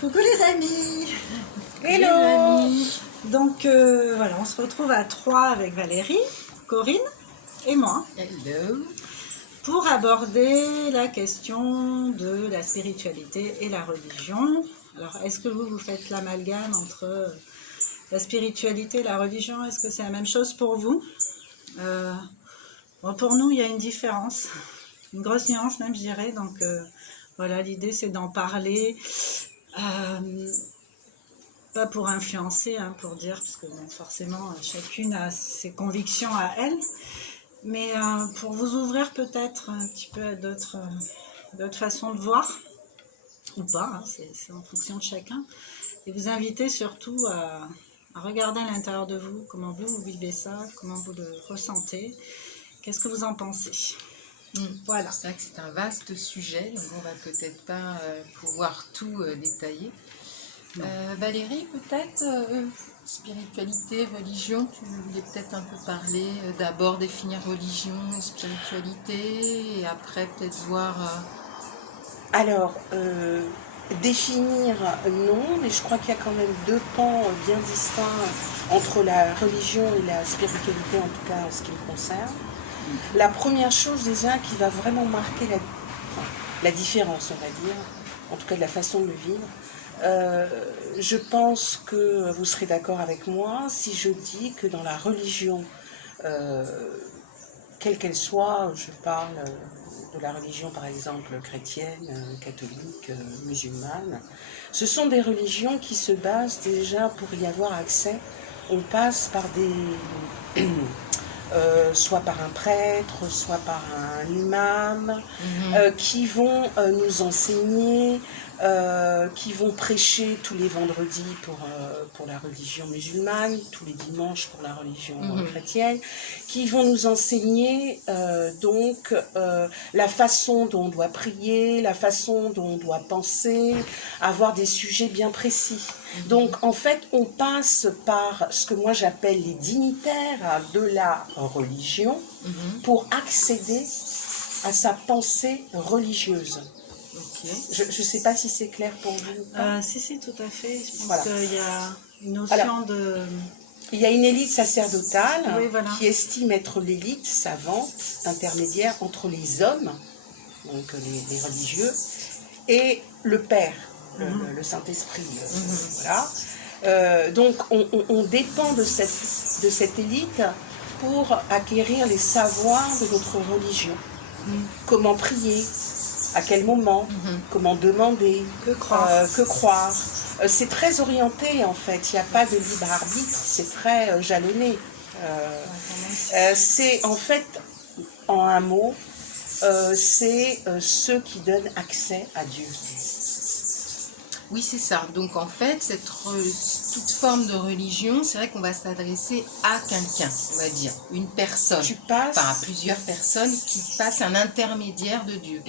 Coucou les amis. Hello les amis. Donc voilà, on se retrouve à 3 avec Valérie, Corinne et moi. Hello. Pour aborder la question de la spiritualité et la religion. Alors, est-ce que vous faites l'amalgame entre la spiritualité et la religion? Est-ce que c'est la même chose pour vous? Bon, pour nous, il y a une différence, une grosse nuance même, je dirais. Donc, voilà, l'idée, c'est d'en parler. Pas pour influencer, hein, pour dire, parce que bon, forcément, chacune a ses convictions à elle. Mais pour vous ouvrir peut-être un petit peu à d'autres façons de voir, ou pas, hein, c'est en fonction de chacun. Et vous inviter surtout à regarder à l'intérieur de vous, comment vous vivez ça, comment vous le ressentez, qu'est-ce que vous en pensez. Voilà. C'est vrai que c'est un vaste sujet, donc on va peut-être pas pouvoir tout détailler. Valérie, peut-être, spiritualité, religion, tu voulais peut-être un peu parler, d'abord définir religion, spiritualité, et après peut-être voir... Alors, définir, non, mais je crois qu'il y a quand même deux pans bien distincts entre la religion et la spiritualité, en tout cas en ce qui me concerne. La première chose déjà qui va vraiment marquer la différence, on va dire, en tout cas de la façon de le vivre, je pense que vous serez d'accord avec moi si je dis que dans la religion, quelle qu'elle soit, je parle de la religion par exemple chrétienne, catholique, musulmane, ce sont des religions qui se basent déjà pour y avoir accès, on passe par des... soit par un prêtre, soit par un imam, qui vont nous enseigner, qui vont prêcher tous les vendredis pour la religion musulmane, tous les dimanches pour la religion chrétienne, qui vont nous enseigner donc la façon dont on doit prier, la façon dont on doit penser, avoir des sujets bien précis. Donc en fait on passe par ce que moi j'appelle les dignitaires de la religion pour accéder à sa pensée religieuse. Okay. Je ne sais pas si c'est clair pour vous. Si, tout à fait. Je pense voilà. qu'il y a une notion de... Il y a une élite sacerdotale voilà. qui estime être l'élite savante, intermédiaire entre les hommes, donc les religieux, et le Père, le Saint-Esprit. Voilà. Donc on dépend de cette élite pour acquérir les savoirs de notre religion. Comment prier, à quel moment, comment demander, que croire. C'est très orienté en fait, il n'y a pas de libre arbitre, c'est très jalonné. C'est en fait, en un mot, c'est ceux qui donnent accès à Dieu. Oui, c'est ça. Donc en fait, toute forme de religion, c'est vrai qu'on va s'adresser à quelqu'un, on va dire, une personne, enfin à plusieurs personnes qui passent un intermédiaire de Dieu.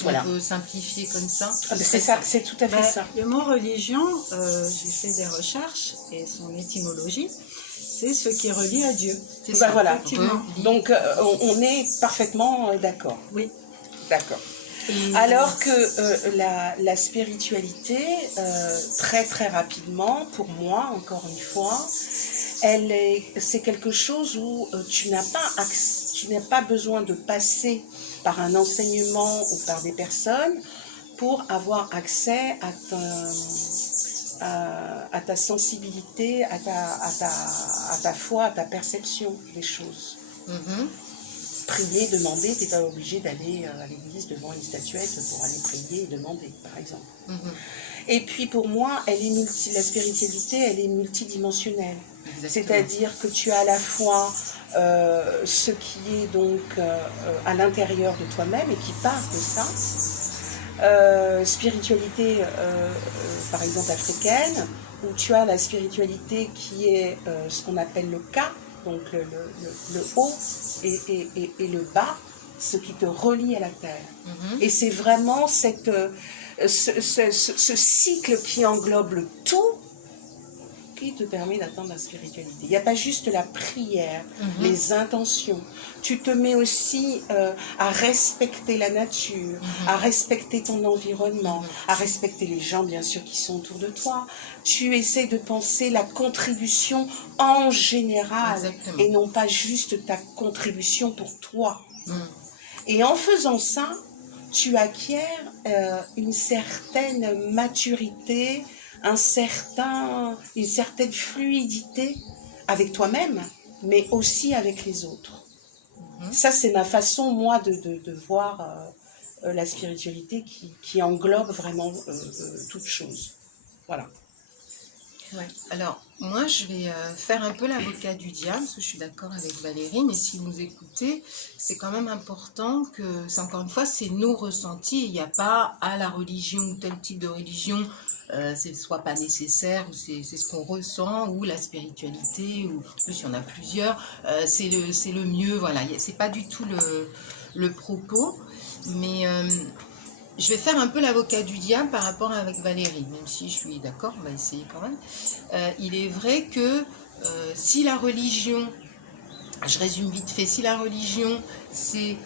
Voilà. On peut simplifier comme ça. C'est ça, c'est tout à fait ça. Le mot religion, j'ai fait des recherches et son étymologie, c'est ce qui relie à Dieu. C'est ça, voilà. Donc on est parfaitement d'accord. Oui. D'accord. Alors que la spiritualité, très très rapidement, pour moi, encore une fois, c'est quelque chose où tu n'as pas besoin de passer par un enseignement ou par des personnes pour avoir accès à ta sensibilité, à ta foi, à ta perception des choses. Prier, demander, tu n'es pas obligé d'aller à l'église devant une statuette pour aller prier et demander, par exemple. Et puis pour moi, la spiritualité, elle est multidimensionnelle. C'est-à-dire que tu as à la fois ce qui est donc à l'intérieur de toi-même et qui part de ça. Spiritualité, par exemple, africaine, où tu as la spiritualité qui est ce qu'on appelle le ka, donc le haut et le bas, ce qui te relie à la terre. Et c'est vraiment ce cycle qui englobe le tout, esprit te permet d'atteindre la spiritualité. Il n'y a pas juste la prière, les intentions. Tu te mets aussi à respecter la nature, à respecter ton environnement, à respecter les gens, bien sûr, qui sont autour de toi. Tu essaies de penser la contribution en général. Exactement. Et non pas juste ta contribution pour toi. Et en faisant ça, tu acquiers une certaine maturité, une certaine fluidité avec toi-même, mais aussi avec les autres. Ça, c'est ma façon, moi, de voir la spiritualité qui englobe vraiment toute chose. Voilà. Ouais. Alors, moi, je vais faire un peu l'avocat du diable, parce que je suis d'accord avec Valérie, mais si vous nous écoutez, c'est quand même important que, c'est encore une fois, c'est nos ressentis. Il n'y a pas à la religion ou tel type de religion, c'est soit pas nécessaire, ou c'est ce qu'on ressent, ou la spiritualité, ou en plus, il y en a plusieurs, c'est le mieux, voilà. C'est pas du tout le propos, mais... je vais faire un peu l'avocat du diable par rapport avec Valérie, même si je suis d'accord, on va essayer quand même. Il est vrai que si la religion, je résume vite fait, si la religion c'est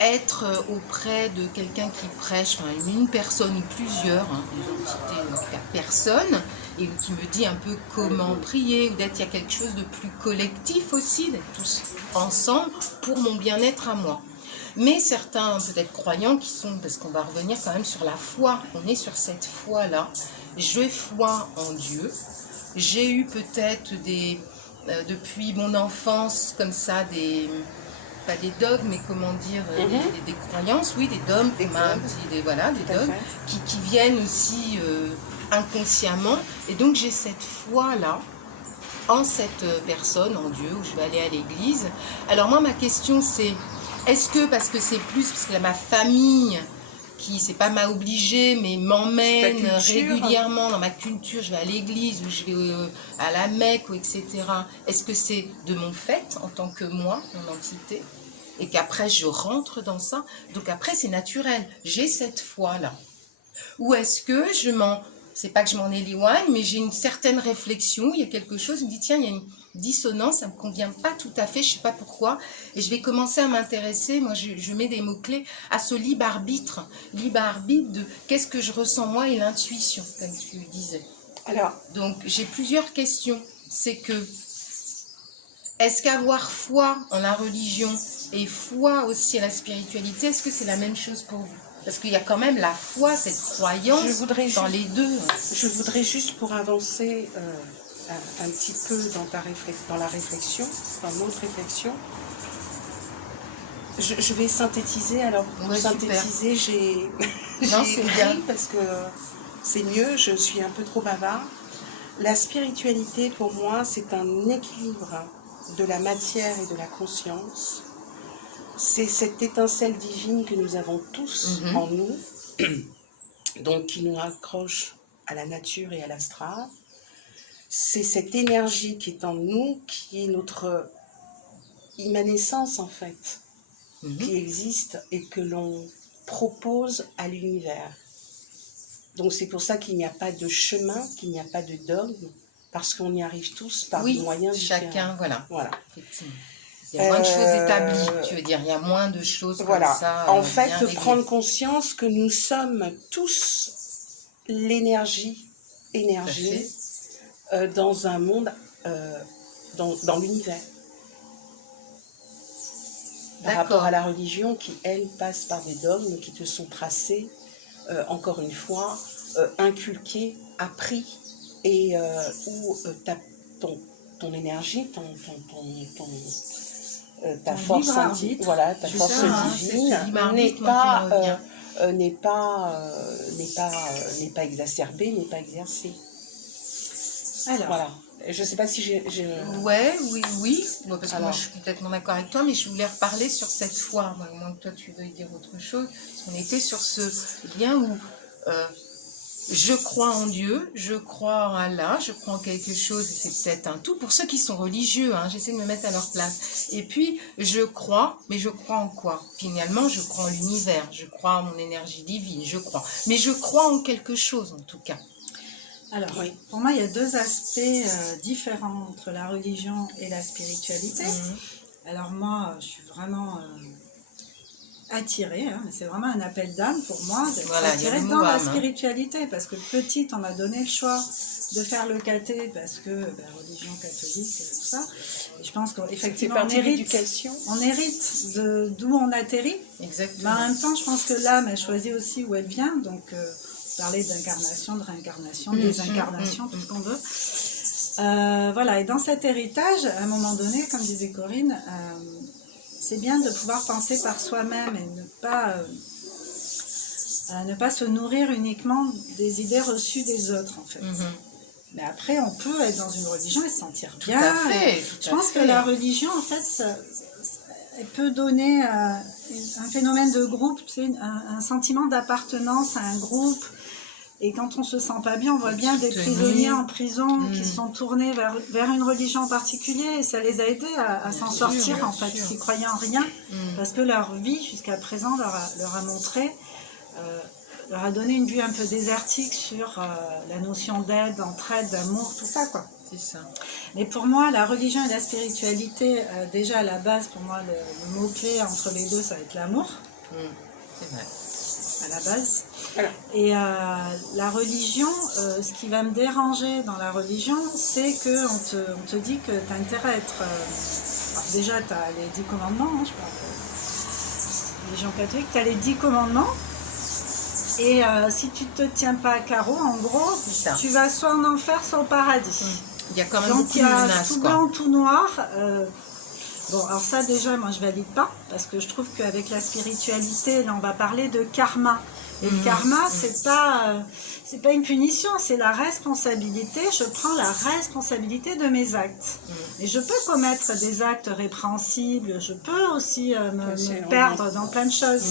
être auprès de quelqu'un qui prêche, enfin une personne ou plusieurs, des entités, en tout cas personne, et qui me dit un peu comment prier, ou d'être, il y a quelque chose de plus collectif aussi, d'être tous ensemble pour mon bien-être à moi. Mais certains peut-être croyants qui sont, parce qu'on va revenir quand même sur la foi, on est sur cette foi-là, je foi en Dieu, j'ai eu peut-être depuis mon enfance comme ça, pas des dogmes, mais comment dire, des croyances, oui, des dogmes, des dogmes qui viennent aussi inconsciemment, et donc j'ai cette foi-là, en cette personne, en Dieu, où je vais aller à l'église. Alors moi, ma question c'est, est-ce que, parce que ma famille, qui, c'est pas m'a obligée, mais m'emmène régulièrement dans ma culture, je vais à l'église, ou je vais à la Mecque, ou etc. Est-ce que c'est de mon fait, en tant que moi, mon entité, et qu'après je rentre dans ça, donc après c'est naturel, j'ai cette foi-là. Ou est-ce que c'est pas que je m'en éloigne, mais j'ai une certaine réflexion, il y a quelque chose, je me dis tiens, il y a une dissonance, ça me convient pas tout à fait, je sais pas pourquoi, et je vais commencer à m'intéresser, moi je mets des mots-clés à ce libre arbitre de qu'est-ce que je ressens moi et l'intuition, comme tu disais. Alors, donc j'ai plusieurs questions, c'est que, est-ce qu'avoir foi en la religion et foi aussi à la spiritualité, est-ce que c'est la même chose pour vous ? Parce qu'il y a quand même la foi, cette croyance dans les deux. Je voudrais juste, pour avancer un petit peu dans la réflexion, dans notre réflexion, je vais synthétiser. Alors, pour synthétiser, j'ai écrit parce que c'est mieux, je suis un peu trop bavard. La spiritualité, pour moi, c'est un équilibre de la matière et de la conscience. C'est cette étincelle divine que nous avons tous en nous, donc qui nous raccroche à la nature et à l'astral. C'est cette énergie qui est en nous, qui est notre immanence en fait, qui existe et que l'on propose à l'univers. Donc c'est pour ça qu'il n'y a pas de chemin, qu'il n'y a pas de dogme, parce qu'on y arrive tous par des moyens différents. Chacun, voilà. Effectivement. Il y a moins de choses établies, tu veux dire, il y a moins de choses comme ça. En fait, prendre conscience que nous sommes tous l'énergie dans un monde, dans l'univers. Par rapport à la religion qui, elle, passe par des dogmes qui te sont tracés, encore une fois, inculqués, appris, et où ton énergie, ta force divine n'est pas exacerbée, n'est pas exercée. Alors, voilà. Je ne sais pas si j'ai... Oui. Bon, parce que moi, je suis complètement d'accord avec toi, mais je voulais reparler sur cette foi. Au moins que toi, tu veuilles dire autre chose. Parce qu'on était sur ce lien où je crois en Dieu, je crois en Allah, je crois en quelque chose, et c'est peut-être un tout. Pour ceux qui sont religieux, j'essaie de me mettre à leur place. Et puis, je crois, mais je crois en quoi? Finalement, je crois en l'univers, je crois en mon énergie divine, je crois. Mais je crois en quelque chose, en tout cas. Alors, Oui. pour moi, il y a deux aspects différents entre la religion et la spiritualité. Alors moi, je suis vraiment attirée, hein, c'est vraiment un appel d'âme pour moi, d'être Voilà, il y a attirée le mot dans la âme, hein. spiritualité, parce que petite, on m'a donné le choix de faire le caté, parce que religion catholique, tout ça. Et je pense C'est qu'effectivement, partie de l'éducation. on hérite d'où on atterrit. Mais Exactement. en même temps, je pense que l'âme, elle choisit aussi où elle vient, donc parler d'incarnation, de réincarnation, de désincarnation, tout ce qu'on veut. Voilà, et dans cet héritage, à un moment donné, comme disait Corinne, c'est bien de pouvoir penser par soi-même et ne pas se nourrir uniquement des idées reçues des autres, en fait. Mais après, on peut être dans une religion et se sentir Tout bien. à fait. Je pense que la religion, en fait, elle peut donner un phénomène de groupe, tu sais, un sentiment d'appartenance à un groupe. Et quand on se sent pas bien, on voit bien des prisonniers en prison qui se sont tournés vers une religion en particulier, et ça les a aidés à s'en sortir, en fait, qui croyaient en rien, parce que leur vie jusqu'à présent leur a montré, leur a donné une vue un peu désertique sur la notion d'aide, d'entraide, d'amour, tout ça, quoi. C'est ça. Mais pour moi, la religion et la spiritualité, déjà à la base, pour moi, le mot-clé entre les deux, ça va être l'amour, C'est vrai. à la base. Voilà. Et la religion, ce qui va me déranger dans la religion, c'est qu'on te dit que tu as intérêt à être... alors déjà, tu as les 10 commandements, hein, je parle de religion catholique, tu as les 10 commandements, et si tu ne te tiens pas à carreau, en gros, tu vas soit en enfer, soit au paradis. Il y a quand même Donc beaucoup il y de a menaces, tout quoi. blanc, tout noir. Bon, alors ça déjà, moi je valide pas, parce que je trouve qu'avec la spiritualité, là on va parler de karma. Et le karma, c'est pas une punition, c'est la responsabilité. Je prends la responsabilité de mes actes. Et je peux commettre des actes répréhensibles, je peux aussi me perdre dans plein de choses,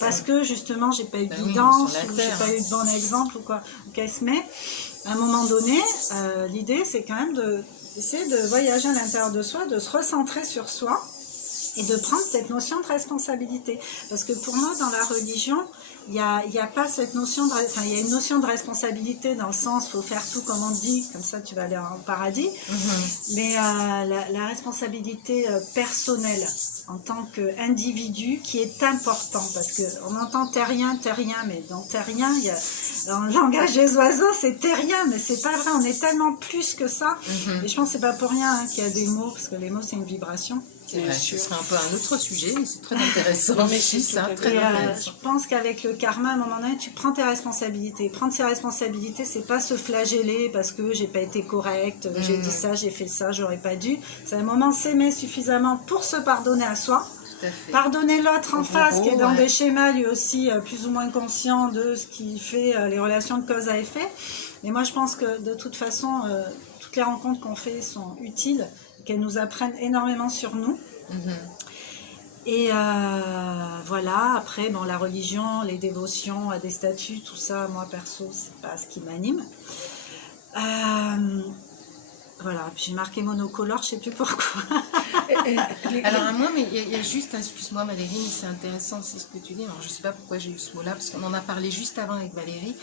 parce que justement j'ai pas eu de guidance, ou j'ai pas eu de bon exemple ou quoi. Mais à un moment donné, l'idée c'est quand même d'essayer de voyager à l'intérieur de soi, de se recentrer sur soi et de prendre cette notion de responsabilité. Parce que pour moi, dans la religion, il y a pas cette notion de... Enfin, il y a une notion de responsabilité dans le sens, il faut faire tout comme on dit, comme ça tu vas aller en paradis. Mais la responsabilité personnelle en tant qu'individu qui est important, parce qu'on entend terrien, mais dans terrien, il y a... Dans le langage des oiseaux, c'est terrien, mais c'est pas vrai, on est tellement plus que ça. Et je pense que c'est pas pour rien qu'il y a des mots, parce que les mots, c'est une vibration. C'est vrai, ce serait un peu un autre sujet, mais c'est très intéressant. Non, mais c'est ça, très Et, intéressant. je pense qu'avec le karma, à un moment donné, tu prends tes responsabilités. Prendre ses responsabilités, c'est pas se flageller parce que j'ai pas été correcte, j'ai dit ça, j'ai fait ça, j'aurais pas dû. C'est un moment s'aimer suffisamment pour se pardonner à soi. Pardonner l'autre en face, qui est dans des schémas lui aussi plus ou moins conscient de ce qui fait les relations de cause à effet. Mais moi je pense que de toute façon, toutes les rencontres qu'on fait sont utiles, qu'elles nous apprennent énormément sur nous. Et voilà, après bon, la religion, les dévotions à des statues, tout ça, moi perso, c'est pas ce qui m'anime. Voilà, j'ai marqué monocolore, je sais plus pourquoi. Alors à moi, mais il y a juste, excuse-moi Valérie, mais c'est intéressant, c'est ce que tu dis. Alors je sais pas pourquoi j'ai eu ce mot-là, parce qu'on en a parlé juste avant avec Valérie.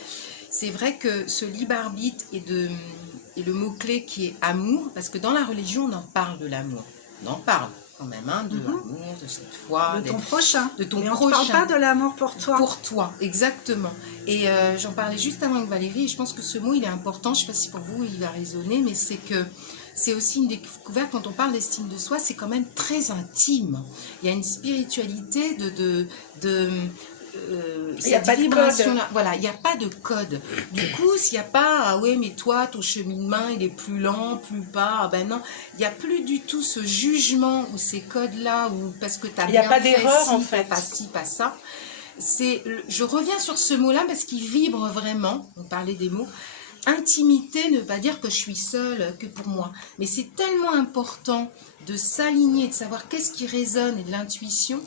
C'est vrai que ce libre arbitre et le mot-clé qui est amour, parce que dans la religion, on en parle de l'amour. On en parle quand même, hein, de l'amour, de cette foi. De ton prochain. De ton mais prochain. On ne parle pas de l'amour pour toi. Pour toi, exactement. Et j'en parlais juste avant avec Valérie, et je pense que ce mot, il est important, je ne sais pas si pour vous, il va résonner, mais c'est que c'est aussi une découverte, quand on parle d'estime de soi, c'est quand même très intime. Il y a une spiritualité il n'y a pas de code. Voilà, il n'y a pas de code. Du coup, s'il n'y a pas, ah ouais, mais toi, ton cheminement, il est plus lent, plus bas, ah ben non, il n'y a plus du tout ce jugement ou ces codes-là, ou parce que tu as bien fait, il n'y a pas d'erreur, en fait. Pas ci, pas ça. Je reviens sur ce mot-là parce qu'il vibre vraiment, on parlait des mots. Intimité ne veut pas dire que je suis seule, que pour moi. Mais c'est tellement important de s'aligner, de savoir qu'est-ce qui résonne et de l'intuition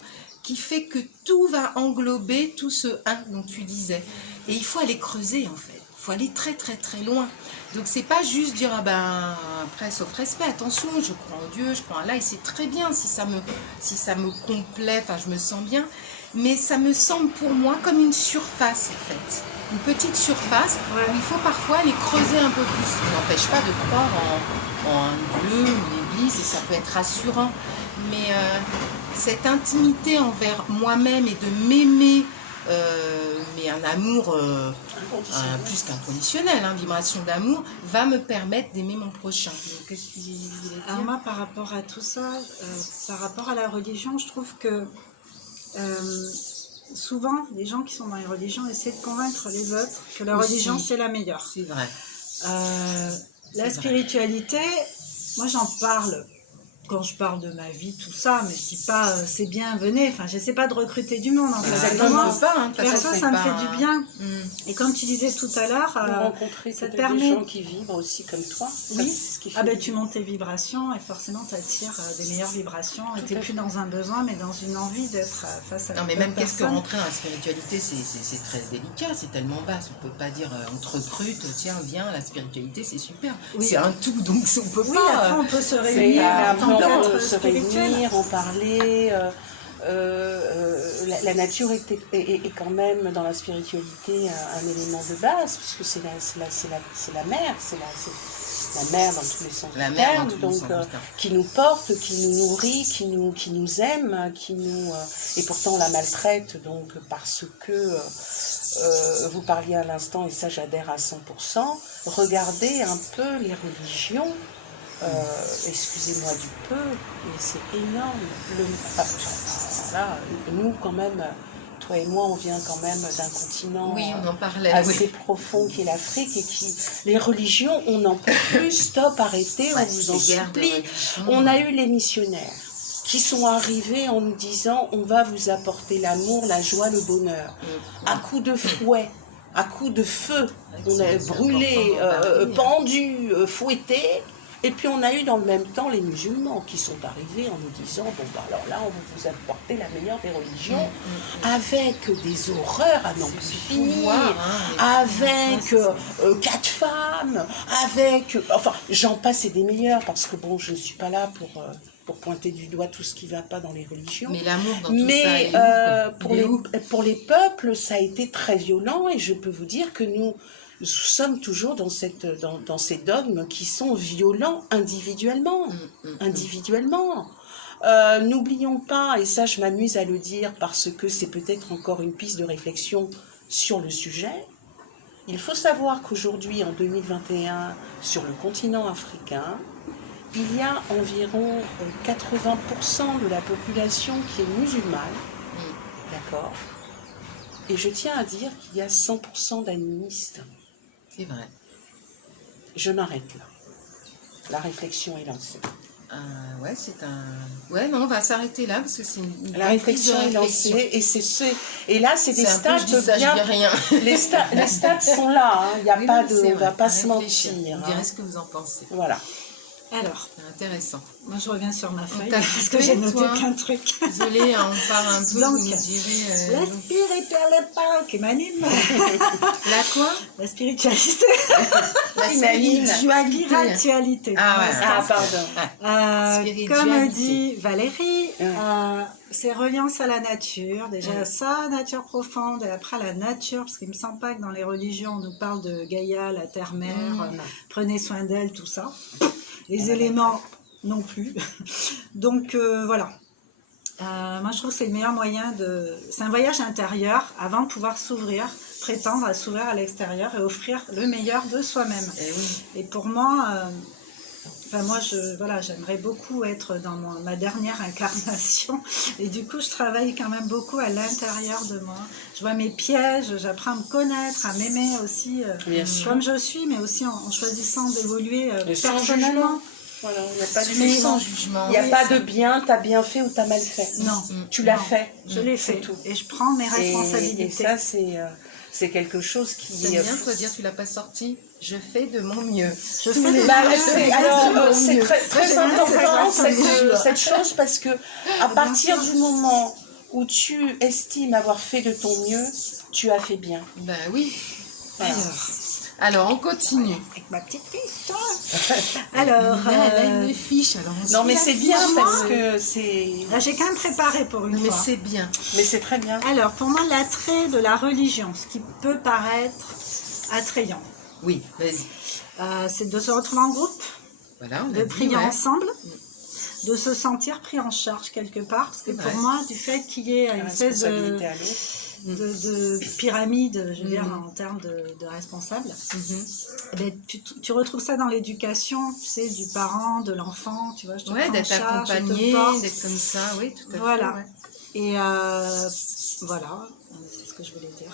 qui fait que tout va englober tout ce un dont tu disais. Et il faut aller creuser en fait. Il faut aller très très très loin. Donc c'est pas juste dire ah ben après sauf respect, attention, je crois en Dieu, je crois en Allah et c'est très bien si ça me complète, enfin je me sens bien. Mais ça me semble pour moi comme une surface en fait. une petite surface Ouais. où il faut parfois les creuser un peu plus. Ça n'empêche pas de croire en un Dieu, une église, et ça peut être rassurant. Mais cette intimité envers moi-même et de m'aimer, mais un amour plus qu'inconditionnel, vibration d'amour, va me permettre d'aimer mon prochain. Donc, qu'est-ce que tu voulais dire? Alors moi, par rapport à tout ça, par rapport à la religion, je trouve que souvent, les gens qui sont dans les religions essaient de convaincre les autres que la Aussi. religion, c'est la meilleure. C'est vrai. La vrai. spiritualité, moi j'en parle quand je parle de ma vie, tout ça, mais je dis pas c'est bien, venez, enfin j'essaie pas de recruter du monde en fait. Exactement. On peut pas, de toute Faire façon, ça, c'est ça me pas fait du bien. Mm. Et comme tu disais tout à l'heure, Pour rencontrer ça peut-être permet- des gens qui vivent aussi comme toi. Oui. C'est ce qui fait ah ben du tu montes tes vibrations et forcément tu attires des meilleures vibrations et Tout tu n'es à plus fait. dans un besoin mais dans une envie d'être face à Non, mais d'autres même qu'est-ce que personnes. rentrer dans la spiritualité, c'est très délicat, c'est tellement vaste. On peut pas dire, on te recrute, tiens, viens, la spiritualité, c'est super. Oui. C'est un tout, donc on peut Oui, pas. après on peut se C'est réunir en après tant on qu'être peut se spirituel. réunir, en parler. La nature est quand même dans la spiritualité un élément de base, puisque c'est la mère, c'est la mère dans tous les sens La du mère, terme, dans tous les donc sens du terme. qui nous porte, qui nous nourrit, qui nous aime, et pourtant on la maltraite, donc parce que vous parliez à l'instant, et ça j'adhère à 100%, regardez un peu les religions. Excusez-moi du peu, mais c'est énorme. Là, nous, quand même, toi et moi, on vient quand même d'un continent Oui, on en parlait. assez Oui. profond qui est l'Afrique et les religions, on n'en peut plus. Stop, arrêtez, on vous en Ces guerres de supplie. religion. On a eu les missionnaires qui sont arrivés en nous disant on va vous apporter l'amour, la joie, le bonheur. À coups de fouet, à coups de feu, on a C'est brûlé, important d'en parler. pendu, fouetté. Et puis on a eu dans le même temps les musulmans qui sont arrivés en nous disant bon bah alors là on va vous apporter la meilleure des religions avec des horreurs à n'en plus finir, Pouvoir, avec 4 femmes, avec enfin j'en passe et des meilleurs parce que bon je ne suis pas là pour pointer du doigt tout ce qui ne va pas dans les religions. Mais l'amour dans tout ça, Mais il est où, quoi? pour, Il est les, où? pour les peuples, ça a été très violent et je peux vous dire que nous sommes toujours dans ces dogmes qui sont violents individuellement. Individuellement. N'oublions pas, et ça je m'amuse à le dire parce que c'est peut-être encore une piste de réflexion sur le sujet, il faut savoir qu'aujourd'hui, en 2021, sur le continent africain, il y a environ 80% de la population qui est musulmane, d'accord? Et je tiens à dire qu'il y a 100% d'animistes. C'est vrai. Je m'arrête là. La réflexion est lancée. Ouais, c'est un. Ouais, non, on va s'arrêter là parce que c'est une La réflexion est lancée et là c'est des C'est un peu, stats je dis ça, bien. je dis rien. Les stats sont là. Il n'y a Oui, pas oui, de, c'est on va vrai, pas faut se réfléchir. mentir. Vous direz ce que vous en pensez. Voilà. Alors, C'est intéressant. moi je reviens sur ma feuille t'a parce que coupé, j'ai noté toi plein de trucs. Désolée, on part un peu, Donc, vous nous direz. La spiritualité qui m'anime. La quoi? La spiritualité. La Spiritualité. Ah ouais. Ah pardon. Spiritualité. Comme dit Valérie, Ouais. c'est reliance à la nature. Déjà, sa nature profonde et après la nature, parce qu'il ne me semble pas que dans les religions, on nous parle de Gaïa, la terre-mère, prenez soin d'elle, tout ça. Les éléments non plus. Donc, voilà. Moi, je trouve que c'est le meilleur moyen de... C'est un voyage intérieur avant de pouvoir s'ouvrir, prétendre à s'ouvrir à l'extérieur et offrir le meilleur de soi-même. Eh oui. Et pour moi, moi, j'aimerais beaucoup être dans ma dernière incarnation. Et du coup, je travaille quand même beaucoup à l'intérieur de moi. Je vois mes pièges, j'apprends à me connaître, à m'aimer aussi Bien sûr. comme je suis, mais aussi en choisissant d'évoluer Et sans personnellement. jugement. Voilà, il n'y a pas de Mais jugement. Sans jugement. Il n'y a oui, pas ça. de bien, t'as bien fait ou t'as mal fait. Non, Tu l'as non. fait. Je l'ai c'est fait. tout. Et je prends mes Et responsabilités. ça, c'est quelque chose qui C'est bien, toi, dire tu l'as pas sorti. Je fais de mon mieux. Je fais des Bah, choses, c'est très J'aime bien important cette façon. cette chose parce que à partir du moment où tu estimes avoir fait de ton mieux, tu as fait bien. Ben oui. Voilà. Alors, on continue. Avec ma petite fille, toi. Alors, Nina, elle a une fiche. Alors on Non, suit mais la c'est fiche. bien parce que c'est... j'ai quand même préparé pour une Non, mais fois. c'est bien. Mais c'est très bien. Alors, pour moi, l'attrait de la religion, ce qui peut paraître attrayant, Oui, vas-y. c'est de se retrouver en groupe, Voilà, on a de dit, prier ouais. ensemble, de se sentir pris en charge quelque part. Parce que C'est pour vrai. moi, du fait qu'il y ait La une espèce responsabilité à l'autre. de pyramide, je veux dire, Mhm. en termes de responsables, Mhm. eh ben, tu retrouves ça dans l'éducation, tu sais, du parent, de l'enfant, tu vois, je te Ouais, prends en d'être charge, je te accompagné, porte. d'être comme ça, oui, tout à Voilà. fait. Ouais. Et voilà, c'est ce que je voulais dire.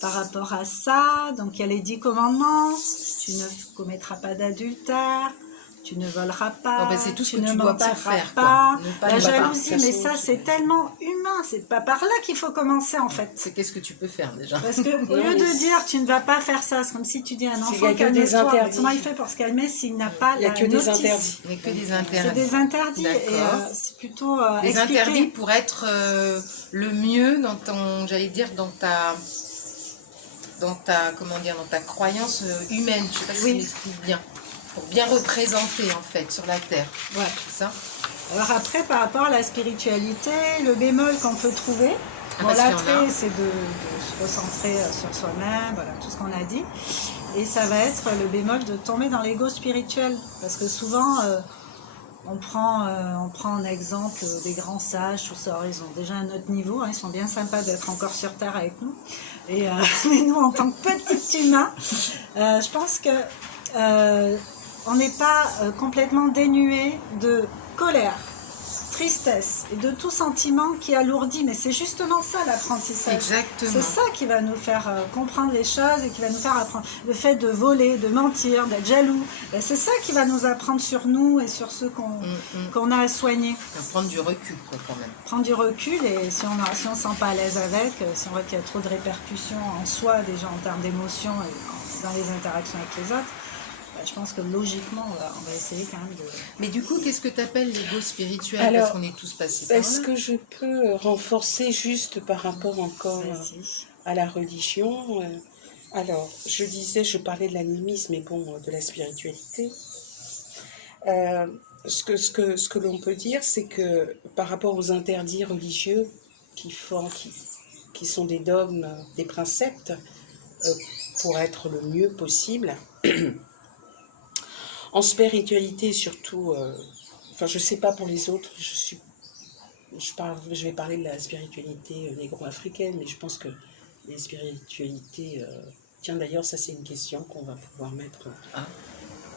Par rapport à ça, donc il y a les 10 commandements, tu ne commettras pas d'adultère, tu ne voleras pas, Non, ben, c'est tout ce tu que ne tu dois pas mentiras faire, pas. quoi. Ne pas La ne pas jalousie, faire. mais ça c'est tellement humain, c'est pas par là qu'il faut commencer en fait. C'est qu'est-ce que tu peux faire déjà? Parce que au lieu de dire tu ne vas pas faire ça, c'est comme si tu dis à un Il y enfant a que des calme-toi, mais interdits. comment il fait pour se calmer s'il n'a pas Il n'y a la que des notice? interdits. Il n'y a que des C'est interdits. des interdits et D'accord. c'est plutôt Des expliquer. interdits pour être le mieux dans ton, j'allais dire, dans ta comment dire, dans ta croyance humaine. Je sais pas si Oui. je m'explique bien. Pour bien représenter en fait sur la terre. Ouais. C'est ça? Alors après, par rapport à la spiritualité, le bémol qu'on peut trouver, bon, parce qu'il y en a. l'attrait, c'est de se recentrer sur soi-même, voilà, tout ce qu'on a dit. Et ça va être le bémol de tomber dans l'ego spirituel. Parce que souvent, on prend en exemple des grands sages, tout ça, ils ont déjà un autre niveau, hein, ils sont bien sympas d'être encore sur Terre avec nous. Et, mais nous, en tant que petits humains, je pense que on n'est pas complètement dénué de colère, tristesse et de tout sentiment qui alourdit. Mais c'est justement ça l'apprentissage. Exactement. C'est ça qui va nous faire comprendre les choses et qui va nous faire apprendre. Le fait de voler, de mentir, d'être jaloux, ben, c'est ça qui va nous apprendre sur nous et sur ceux qu'on a à soigner. Faut prendre du recul quoi, quand même. Prendre du recul et si on ne se sent pas à l'aise avec, si on voit qu'il y a trop de répercussions en soi déjà en termes d'émotions et dans les interactions avec les autres, je pense que logiquement, on va essayer quand même de... Mais du coup, qu'est-ce que tu appelles l'ego spirituel? Alors, parce qu'on est tous passés par Est-ce là. que je peux renforcer juste par rapport encore à la religion? Alors, je disais, je parlais de l'animisme, mais bon, de la spiritualité. Ce que l'on peut dire, c'est que par rapport aux interdits religieux qui sont des dogmes, des préceptes, pour être le mieux possible, en spiritualité surtout, enfin je sais pas pour les autres, je vais parler de la spiritualité négro-africaine, mais je pense que les spiritualités, tiens d'ailleurs ça c'est une question qu'on va pouvoir mettre.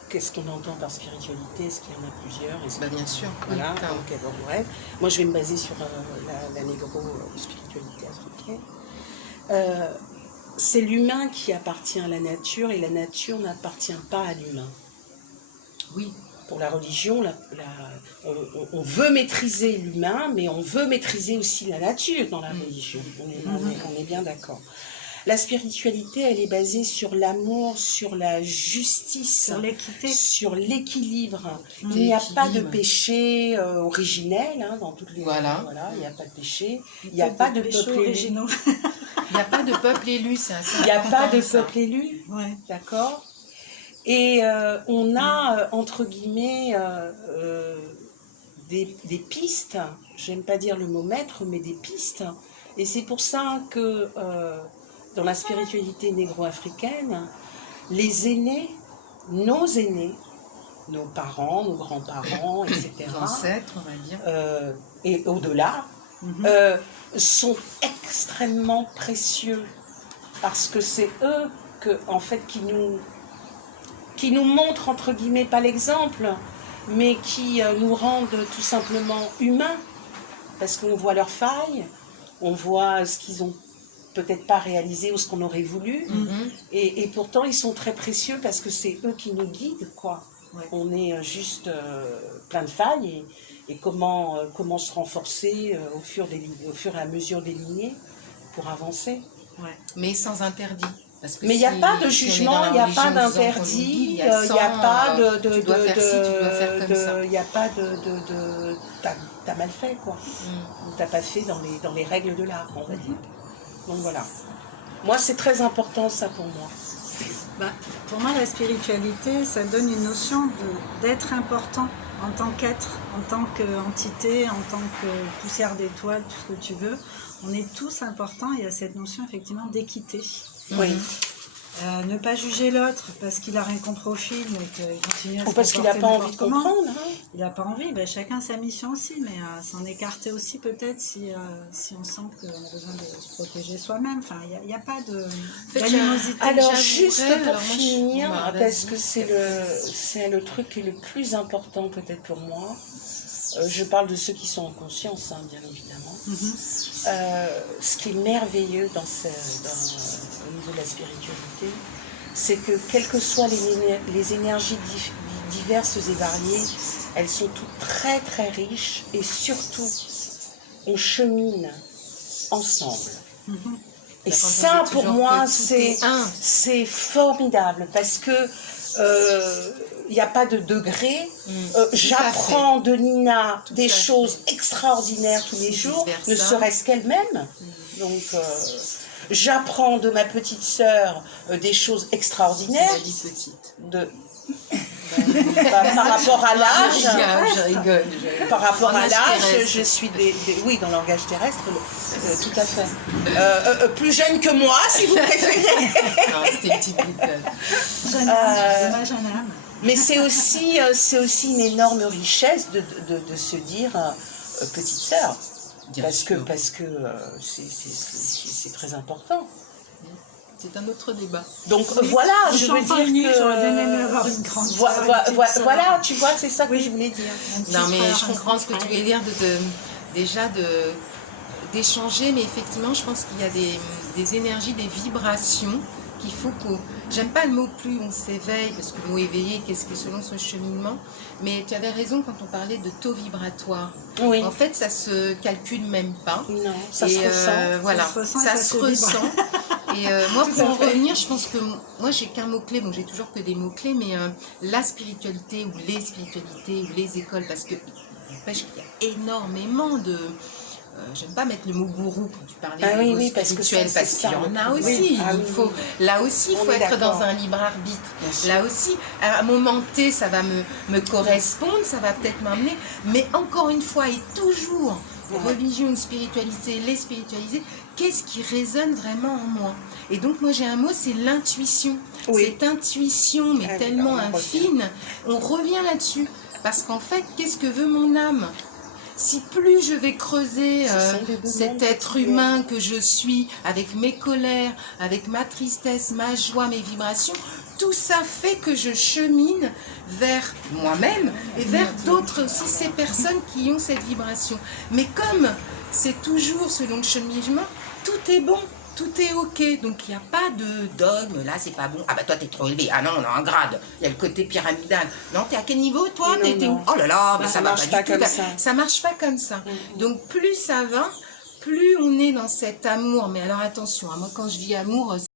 Qu'est-ce qu'on entend par spiritualité? Est-ce qu'il y en a plusieurs? Bah, bien sûr. Voilà, Oui, donc, bon, bref. Moi je vais me baser sur la négro-spiritualité africaine. C'est l'humain qui appartient à la nature et la nature n'appartient pas à l'humain. Oui. Pour la religion, on veut maîtriser l'humain, mais on veut maîtriser aussi la nature dans la religion. On est bien d'accord. La spiritualité, elle est basée sur l'amour, sur la justice, Sur l'équité. sur l'équilibre. Il n'y a pas de péché originel dans toutes les... Voilà. Il n'y a pas de péché. Il n'y a pas de peuple élu. originaux. Il n'y a pas de peuple élu, c'est assez Il n'y a pas de important, ça. peuple élu. Ouais. D'accord. Et on a, entre guillemets, des pistes, j'aime pas dire le mot maître, mais des pistes. Et c'est pour ça que dans la spiritualité négro-africaine, les aînés, nos parents, nos grands-parents, etc., Les ancêtres, on va dire. et au-delà, sont extrêmement précieux parce que c'est eux en fait, qui nous montrent, entre guillemets, pas l'exemple, mais qui nous rendent tout simplement humains, parce qu'on voit leurs failles, on voit ce qu'ils ont peut-être pas réalisé ou ce qu'on aurait voulu, et pourtant ils sont très précieux parce que c'est eux qui nous guident, quoi. Ouais. On est juste plein de failles, et comment se renforcer au fur et à mesure des lignées pour avancer. Ouais. Mais sans interdit. Mais il n'y a pas de jugement, il n'y a pas d'interdit, il n'y a pas de... Tu dois faire ci, tu dois faire comme ça. Il n'y a pas de t'as mal fait, quoi. Ou t'as pas fait dans les règles de l'art, on va dire. Donc voilà. Moi, c'est très important, ça, pour moi. Bah, pour moi, la spiritualité, ça donne une notion d'être important en tant qu'être, en tant qu'entité, en tant que poussière d'étoiles, tout ce que tu veux. On est tous importants. Il y a cette notion effectivement d'équité. Oui. Ne pas juger l'autre parce qu'il n'a rien compris au film et qu'il continue à se Ou parce qu'il n'a comporter pas envie de n'importe comment. comprendre. Hein. Il n'a pas envie, ben, chacun sa mission aussi, mais s'en écarter aussi peut-être si on sent qu'on a besoin de se protéger soi-même. Enfin, il n'y a pas d'animosité. Alors, j'avouerais, juste alors pour moi, finir, vas-y. parce que c'est le truc qui est le plus important peut-être pour moi. Je parle de ceux qui sont en conscience, hein, bien évidemment. Ce qui est merveilleux au niveau de la spiritualité, c'est que quelles que soient les énergies diverses et variées, elles sont toutes très très riches et surtout, on chemine ensemble. Et ça, pour moi, c'est formidable parce que il n'y a pas de degré. J'apprends de Nina des choses extraordinaires tous les jours, ne serait-ce qu'elle-même. Donc, j'apprends de ma petite sœur des choses extraordinaires. Elle dit petite. Par rapport à l'âge, Je rigole. par rapport à Langage l'âge, terrestre. je suis oui, dans le langage terrestre, tout à fait. Plus jeune que moi, si vous préférez. Non, c'était une petite boutade. Dommage à l'âme. Mais c'est aussi une énorme richesse de se dire petite sœur, parce que c'est très important. C'est un autre débat. Donc voilà, je veux dire que j'aurais bien aimé avoir une grande sœur, une petite sœur. voilà, tu vois, c'est ça que je voulais dire. Un petit Non, mais frère, je comprends ce que tu veux dire d'échanger, mais effectivement, je pense qu'il y a des énergies, des vibrations qu'il faut qu'on... J'aime pas le mot plus on s'éveille, parce que le mot éveillé, qu'est-ce que selon ce cheminement, mais tu avais raison quand on parlait de taux vibratoire. Oui. En fait, ça se calcule même pas. Non, ça se ressent. Voilà, Ça se ressent. Et moi, pour en revenir, je pense que moi, j'ai qu'un mot-clé, donc j'ai toujours que des mots-clés, mais la spiritualité ou les spiritualités ou les écoles, parce que n'empêche qu'il y a énormément de... j'aime pas mettre le mot gourou quand tu parlais de oui, parce que spirituel, parce qu'il y en a aussi. Là aussi, il faut être dans un libre arbitre. Là aussi, à un moment T, ça va me correspondre, ça va peut-être m'amener, mais encore une fois, et toujours, religion, spiritualité, les spiritualisés, qu'est-ce qui résonne vraiment en moi? Et donc, moi, j'ai un mot, c'est l'intuition. Cette intuition, mais tellement infine, on revient là-dessus. Parce qu'en fait, qu'est-ce que veut mon âme? Si plus je vais creuser cet être humain que je suis, avec mes colères, avec ma tristesse, ma joie, mes vibrations, tout ça fait que je chemine vers moi-même et vers d'autres aussi, ces personnes qui ont cette vibration. Mais comme c'est toujours selon le cheminement, tout est bon. Tout est ok, donc il n'y a pas de dogme, là c'est pas bon, ah bah toi t'es trop élevé, ah non on a un grade, il y a le côté pyramidal, non t'es à quel niveau toi, t'es où, oh là là, mais ça va pas du tout, ça marche pas comme ça, donc plus ça va, plus on est dans cet amour, mais alors attention, moi quand je dis amour,